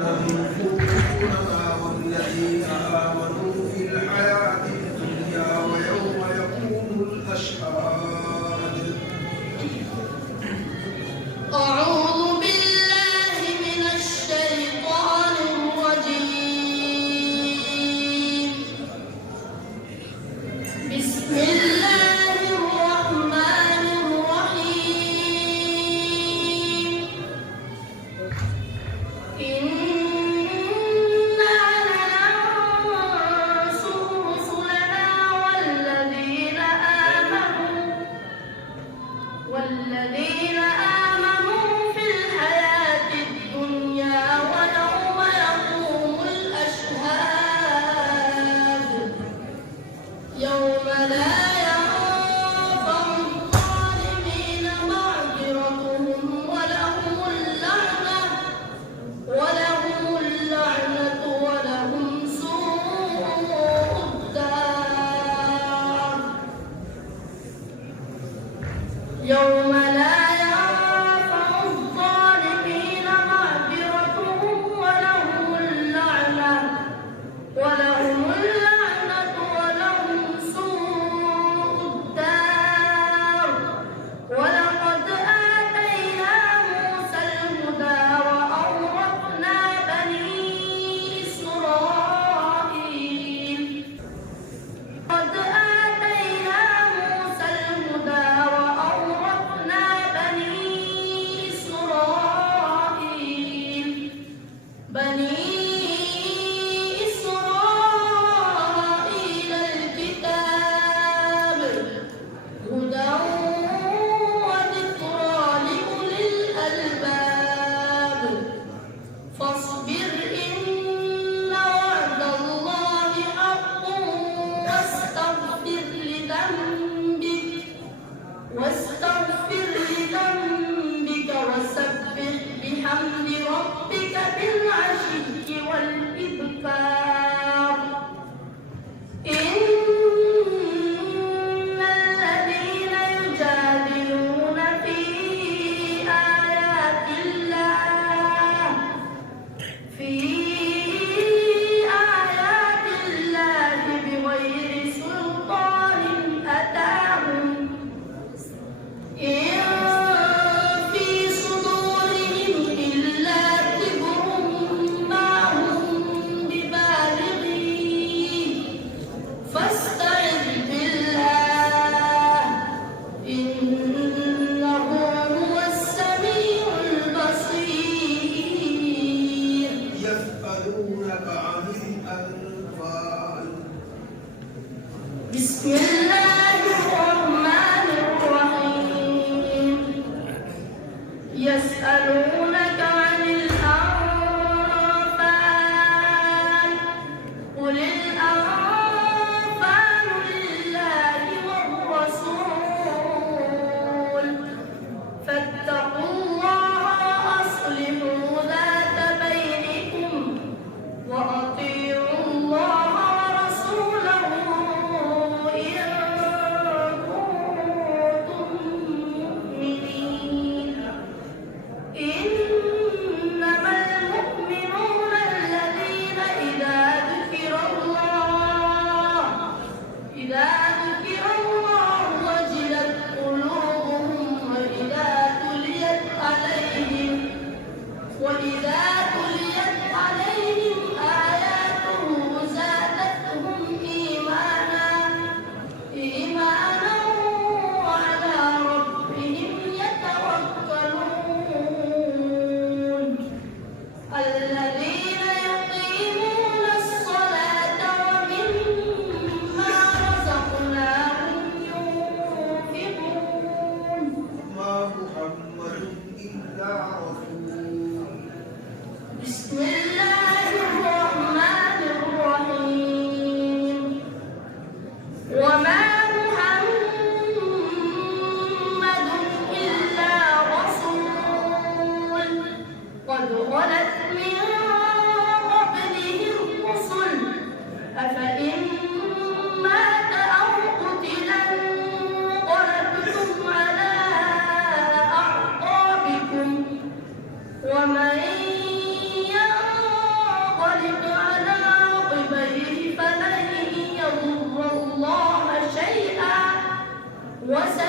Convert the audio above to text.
ينفقونها والذين آمنوا في الحياة الدنيا ويوم يقوم الأشهاد. أعوذ بالله من الشيطان الرجيم. بسم الله الرحمن الرحيم. إنا لننصر رسلنا والذين آمنوا في الحياة الدنيا ويوم يقوم الأشهاد. يوم لا ينفع الظالمين معذرتهم ولهم اللعنة ولهم سوء الدار. يوم لا ينفع الظالمين معذرتهم ولهم اللعنة ولهم سوء الدار. ولقد آتينا موسى الهدى وأورثنا بني إسرائيل. قد آتينا موسى الهدى وأورثنا بني إسرائيل الكتاب هدى وذكرى لأولي الألباب. فاصبر إن وعد الله حق واستغفر لذنبك وسبح بحمد ربك بالعشي والإبكار. إن الذين يجادلون في آيات الله بغير سلطان أتاهم إن في صدورهم إلا كبر ما هم ببالغيه فاستعذ بالله إنه هو السميع البصير. يسألونك عن الأنفال. بسم الله الرحمن الرحيم. يسألونك عن الأنفال قل الأنفال لله والرسول فاتقوا الله وأصلحوا ذات بينكم وأطيعوا الله ورسوله إن كنتم مؤمنين. إنما المؤمنون الذين إذا ذكر الله وجلت قلوبهم وإذا تليت عليهم آياته زادتهم إيمانا وعلى ربهم يتوكلون. الذين يقيمون الصلاة ومما رزقناهم ينفقون. ما محمد إلا رسول. بسم الله الرحمن الرحيم. وما محمد إلا رسول قد خلت من قبله الرسل أفإن مات أو قتل انقلبتم على أعقابكم ومن ينقلب وسنفسح